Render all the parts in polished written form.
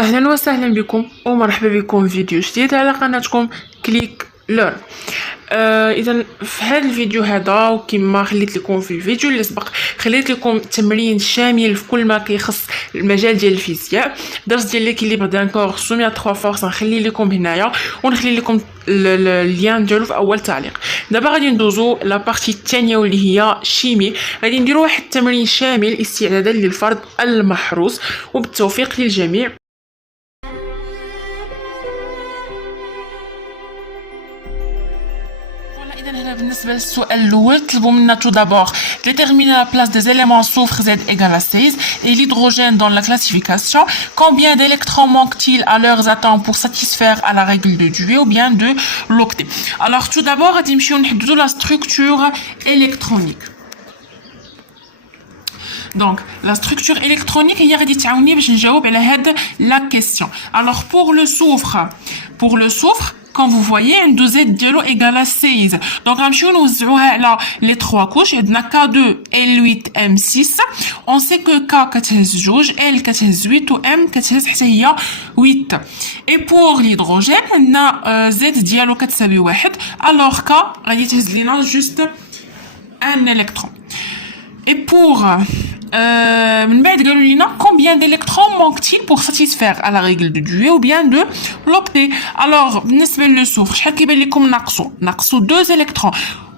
اهلا وسهلا بكم ومرحبا بكم في فيديو جديد على قناتكم كليك ليرن. اذا في هذا الفيديو هذا وكما خليت لكم في الفيديو اللي سبق خليت لكم تمرين شامل في كل ما كيخص المجال ديال الفيزياء. الدرس ديال ليكيليبر دان كور سومي 3 فورس نخلي لكم هنايا ونخلي لكم اللين ديالو في اول تعليق. دابا غادي ندوزو لا بارتي الثانيه واللي هي شيمي. غادي نديرو واحد التمرين شامل استعدادا للفرض المحروس وبالتوفيق للجميع. بالنسبة للسؤال الأول طلبوا منا tout d'abord déterminer la place des éléments soufre Z égale à 16 et l'hydrogène dans la classification. Combien d'électrons manque-t-il à leurs atomes pour satisfaire à la règle de Dewey ou bien de l'octet? Alors tout d'abord غادي نمشيو نحددو la structure électronique. Donc la structure électronique هي غادي تعاوني باش نجاوب على هاد la question. Alors pour le soufre quand vous voyez un Z dialo égale à 16. Donc غنمشيو نوزعوها على les trois couches. عندنا K2 L8 M6. On sait que K كتهز جوج, L كتهز 8 و M كتهز حتى هي 8. Et pour l'hydrogène عندنا Z dialo كتساوي 1. Alors K غادي تهز لينا juste un électron. Et pour من بعد قالوا لنا combien d'électrons manque-t-il pour satisfaire à la règle de Dewey ou bien de l'octet. Alors بالنسبه للسوفر شحال كيبان لكم ناقصو 2 électrons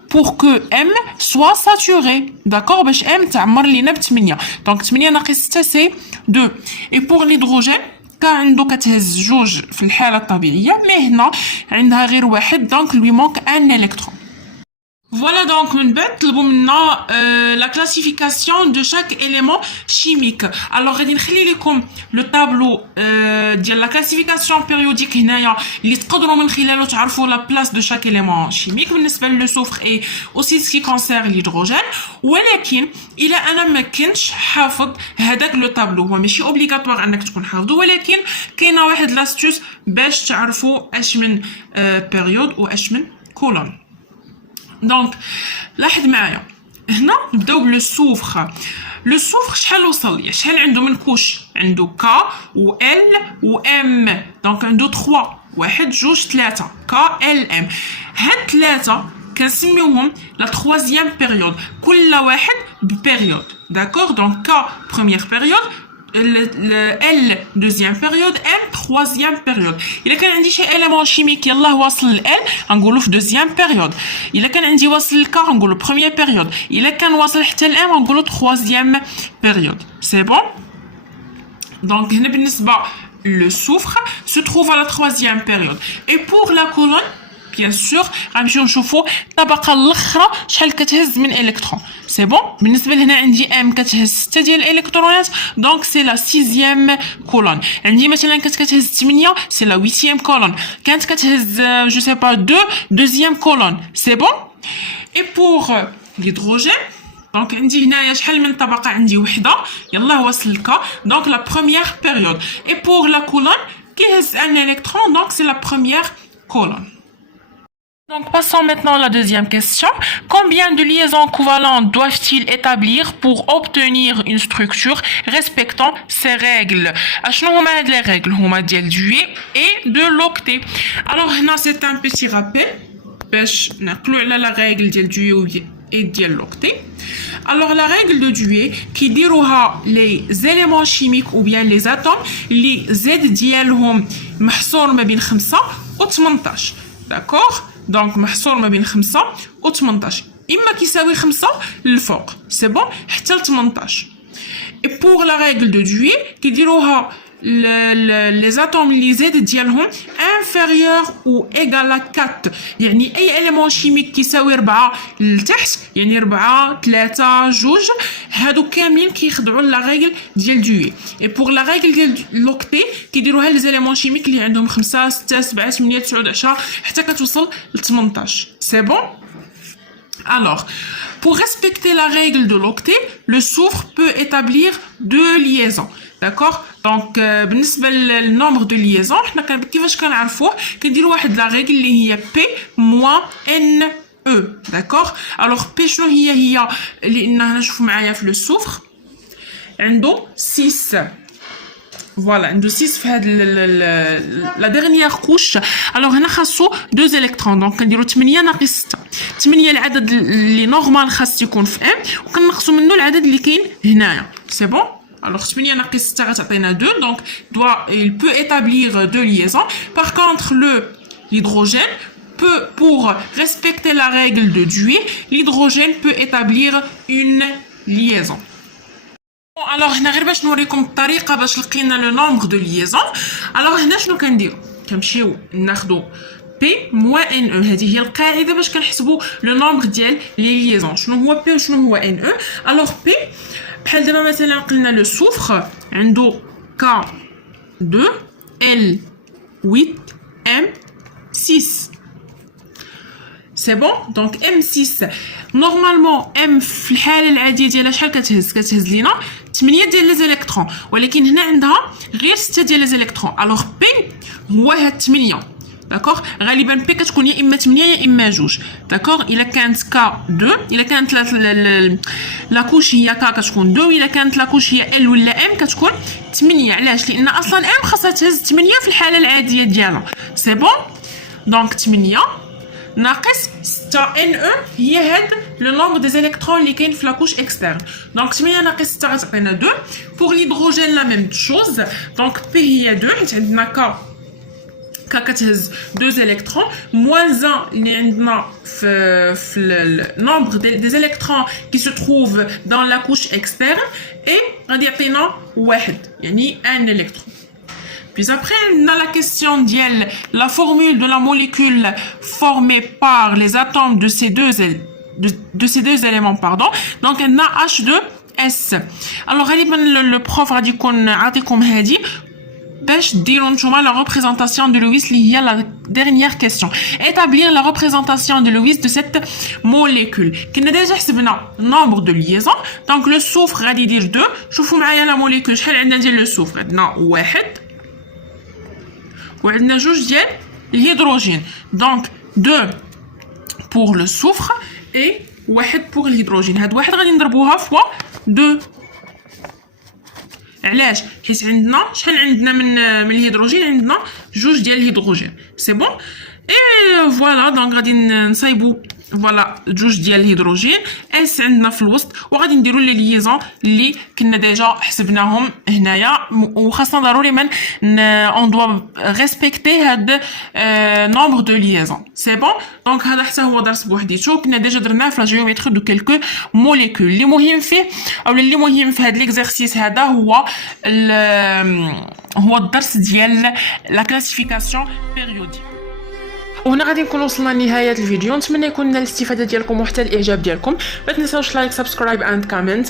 pour que M soit saturé. D'accord, باش M تعمر لينا ب 8. Donc 8 ناقص 6 c'est 2. Et pour l'hydrogène كان عنده كتهز جوج في الحاله الطبيعيه مي هنا عندها غير واحد donc lui manque un électron. Voilà donc من بعد طلبوا منا la classification de chaque élément chimique. Alors غادي نخلي لكم لو طابلو ديال la classification périodique هنايا اللي تقدروا من خلاله تعرفوا la place de chaque élément chimique بالنسبه للسوفر et aussi ce qui concerne l'hydrogène. ولكن الى انا ما كنتش حافظ هذاك لو طابلو هو ماشي اوبليغاتوار انك تكون حافظه, ولكن كاينه واحد لاستوس باش تعرفوا اش من بيريود واش من كولون. دونك لاحظ معايا هنا نبداو بالسوفر. لو سوفر شحال وصل ليا, شحال عنده من كوش؟ عنده ك و ال و ام. دونك عنده 3 1 2 3 ك ال ام. هاد 3 كنسميوهم لا تروازيام بيريود, كل واحد ببيريود. داكور, دونك ك بروميير بيريود, L deuxième période, M troisième période. إذا كان عندي شي élément chimique يلاه واصل ل L غنقولو في deuxième période. إذا كان عندي واصل ل K غنقولو première période. إذا كان واصل حتى ل M غنقولو troisième période. C'est bon? Donc هنا بالنسبة le soufre se trouve à la troisième période. Et pour la colonne bien sûr غنمشيو نشوفو الطبقه الاخرى شحال كتهز من الكترون. سي بون, بالنسبه لهنا عندي ام كتهز 6 ديال الالكترونات دونك سي لا 6ème كولون. عندي مثلا كتهز 8 سي لا 8ème كولون. كانت كتهز جو سي با 2 دوزيام كولون. سي بون. اي بور l'hydrogène دونك عندي هنايا شحال من طبقه؟ عندي وحده يلاه واصل لك دونك لا بروميير بيريود. اي بور لا كولون كيهز ان الكترون دونك سي لا بروميير كولون. Donc passons maintenant à la deuxième question. Combien de liaisons covalentes doivent-ils établir pour obtenir une structure respectant ces règles? شنو هما هاد les règles؟ هما ديال Dewey et de l'octet. Alors هنا c'est un petit rappel باش نعقلوا على la règle ديال Dewey et ديال l'octet. Alors la règle de Dewey كيديروها les éléments chimiques ou bien les atomes اللي Z ديالهم محصور ما بين 5 و 18. D'accord? دونك محصور ما بين 5 و 18, اما كيساوي 5 للفوق سي بون حتى ل 18. اي بور لا ريغل دو دوي كيديروها لي زاتوم اللي زاد ديالهم انفيريور او ايغال 4, يعني اي اليمون شيميك كيساوي 4 لتحت يعني 4 3 2 هادو كاملين كيخضعوا لا ريغل ديال دوي. اي بور لا ريغل ديال لوكتي كيديروها لي زاليمون شيميك اللي عندهم 5 6 7 8 9 10 حتى كتوصل ل 18. سي بون. Alors, pour respecter la règle de l'octet, le soufre peut établir 2 liaisons. D'accord? Donc, بالنسبة للنمبر de liaisons, حنا كيفاش كنعرفوه؟ كنديرو واحد لا ريغل اللي هي P moins NE. D'accord? Alors, P شنو هي لأن هنا شوفوا معايا في le soufre عنده 6 Voilà, عنده 6 في هاد la dernière couche. Alors هنا خاصو 2 électrons. Donc كنديرو 8 ناقص 6. 8 العدد اللي نورمال خاص يكون في M وكنقصو منه العدد اللي كاين هنايا. C'est bon? Alors 8 ناقص 6 غتعطينا 2. Donc il peut établir 2 liaisons. Par contre l'hydrogène peut, pour respecter la règle de Dewey, l'hydrogène peut établir une liaison. Alors هنا غير باش نوريكم الطريقه باش لقينا لو نومبر دو ليزون. alors هنا شنو كنديرو؟ كنمشيو ناخذوا بي موان ان او. هذه هي القاعده باش كنحسبوا لو نومبر ديال لي ليزون. شنو هو بي وشنو هو ان او؟ alors بي بحال دابا مثلا قلنا لو سوفر عنده ك 2 ال 8 ام 6. C'est bon? Donc M6 normalement M في الحاله العاديه ديالها شحال كتهز لينا 8 ديال لي زيليكترون ولكن هنا عندها غير 6 ديال لي زيليكترون. الوغ بي هو هاد 8 داكوغ. غالبا بي كتكون يا اما 8 يا اما 2 داكوغ. الا كانت ك 2 الا كانت لا كوش هي ك كتكون 2 الا كانت لا كوش هي ال ولا ام كتكون 8. علاش؟ لان اصلا ام خاصها تهز 8 في الحاله العاديه ديالها. سي بون؟ دونك 8 ناقص 6 ان او هي هاد لو نومبر دي زيليكترون اللي كاين في لا كوش اكسترن. دونك 8 ناقص 6 غتعطينا 2. بور ليدروجين لا ميم شوز. دونك بي هي 2 حيت عندنا ك كتهز 2 زيليكترون موان 1 اللي عندنا في النومبر دي زيليكترون كي سو تروف دون لا كوش اكسترن اي غادي يعطينا 1 يعني ان الكترون. Puis après, on a la question de la formule de la molécule formée par les atomes de ces deux éléments. Pardon. Donc, on a H2S. Alors, le prof a dit qu'on a dit comme il dit, la représentation de Lewis liée à la dernière question. Établir la représentation de Lewis de cette molécule. Qui n'a déjà le nombre de liaisons. Donc, le soufre a dit 2. Je vous mets la molécule. Je vais dire le soufre. Non, 1. وعندنا جوج ديال الهيدروجين. دونك 2 pour le soufre et 1 pour الهيدروجين. هاد واحد غادي نضربوها فوا 2. علاش؟ حيت عندنا شحال عندنا من الهيدروجين؟ عندنا جوج ديال الهيدروجين. سي بون اي فوالا. دونك غادي نصايبو فوالا جوج ديال الهيدروجين اس عندنا في الوسط وغادي نديرو لي ليزون اللي كنا ديجا حسبناهم هنايا. وخاصنا ضروري من اون دوا ريسبكتي هاد نومبر دو ليزون. سي بون. دونك هذا حتى هو درس بوحديتو كنا ديجا درناه في لا جيومتري دو كيلكو موليكول. اللي مهم فيه او اللي مهم في هاد ليكزارسيس هذا هو الدرس ديال لا كلاسيفيكاسيون بيريوديك. وهنا غادي نكون وصلنا لنهايه الفيديو. نتمنى يكون نال الاستفاده ديالكم وحتى الاعجاب ديالكم. ما تنساوش لايك سبسكرايب اند كومنت.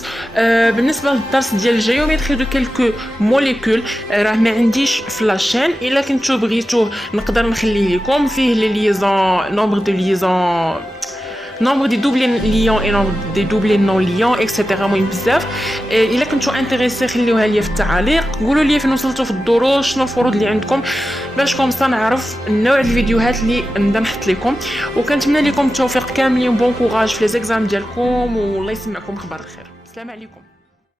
بالنسبه للدرس ديال الجيومتري دو كيلكو موليكول راه ما عنديش في لاشين. الا كنتو بغيتوه نقدر نخليه لكم. فيه لي ليزون نومبر دو ليزون nombre des doublés liants et nombre des doublés non liants etc. مهم بزاف. الا كنتو انتريسي خليوها لي في التعاليق. قولوا لي فين وصلتوا في الدروس شنو الفروض اللي عندكم باش كومسا نعرف النوع الفيديوهات اللي نبدا نحط لكم. وكنتمنى لكم التوفيق كاملين. بون كوراج في لي زيكزام ديالكم والله يسمعكم خبر الخير. السلام عليكم.